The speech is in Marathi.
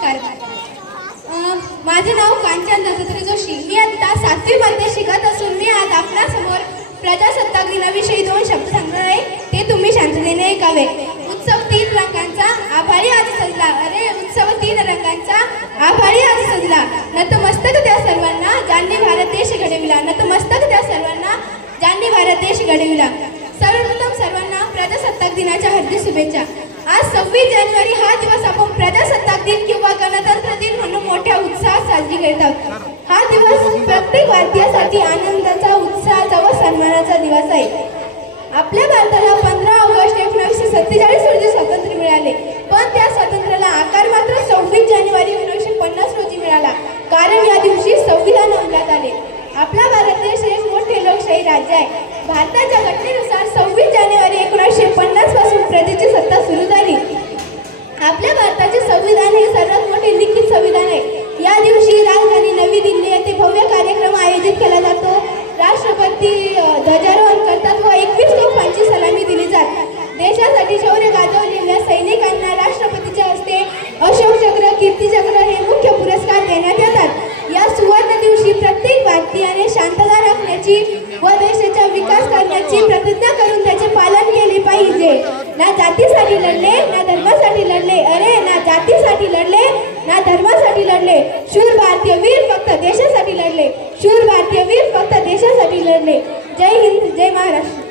नमस्कार. माझे नाव कांचन दत्तात्रय जोशी. मी आता 7वी मध्ये शिकत असून मी आज आपल्यासमोर प्रजासत्ताक दिनाविषयी 2 शब्द सांगणार आहे. ते तुम्ही शांततेने ऐकावे. उत्सव 3 रंगांचा, आभाळी आज सजला. अरे उत्सव 3 रंगांचा, आभाळी आज सजला. नतमस्तक त्या सर्वांना ज्यांनी भारत देश घडविला. नतमस्तक त्या सर्वांना ज्यांनी भारत देश घडविला. सर्वप्रथम सर्वांना प्रजासत्ताक दिनाच्या हार्दिक शुभेच्छा. आज 26 जानेवारी हा दिवस आपण प्रजासत्ताक दिन किंवा गणतंत्र दिन म्हणून मोठ्या उत्साहात साजरी करतात. हा दिवस प्रत्येक भारतीयासाठी आनंदाचा, उत्साहाचा व सन्मानाचा दिवस आहे. आपल्या भारताला 15 ऑगस्ट 1947 रोजी स्वातंत्र्य मिळाले, पण त्या स्वातंत्र्याला आकार मात्र 26 जानेवारी 1950 रोजी मिळाला, कारण या दिवशी संविधान अंमलात आले. आपला भारत देश एक मोठे लोकशाही राज्य आहे. भारताच्या घटनेनुसार 26 जानेवारी 1950 पासून प्रजेची सत्ता सुरू झाली. आपल्या भारताचे संविधान हे सर्वात मोठे लिखित संविधान आहे. या दिवशी राजधानी नवी दिल्ली येथे भव्य कार्यक्रम आयोजित केला जातो. राष्ट्रपती ध्वजारोहण करतात व 21 तोफांची सलामी दिली जाते. देशासाठी शौर्य गाजवलेल्या सैनिकांना राष्ट्रपतीच्या हस्ते अशोक चक्र, कीर्ती चक्र हे मुख्य पुरस्कार देण्यात येतात. या सुवर्ण दिवशी प्रत्येक भारतीयाने शांतता राखण्याची व देशाचा विकास करण्याची प्रतिज्ञा करून त्याचे पालन केले पाहिजे. ना जातीसाठी लढले, ना धर्मासाठी लढले. अरे ना जातीसाठी लढले, ना धर्मासाठी लढले. शूर भारतीय वीर फक्त देशासाठी लढले. शूर भारतीय वीर फक्त देशासाठी लढले. जय हिंद, जय महाराष्ट्र.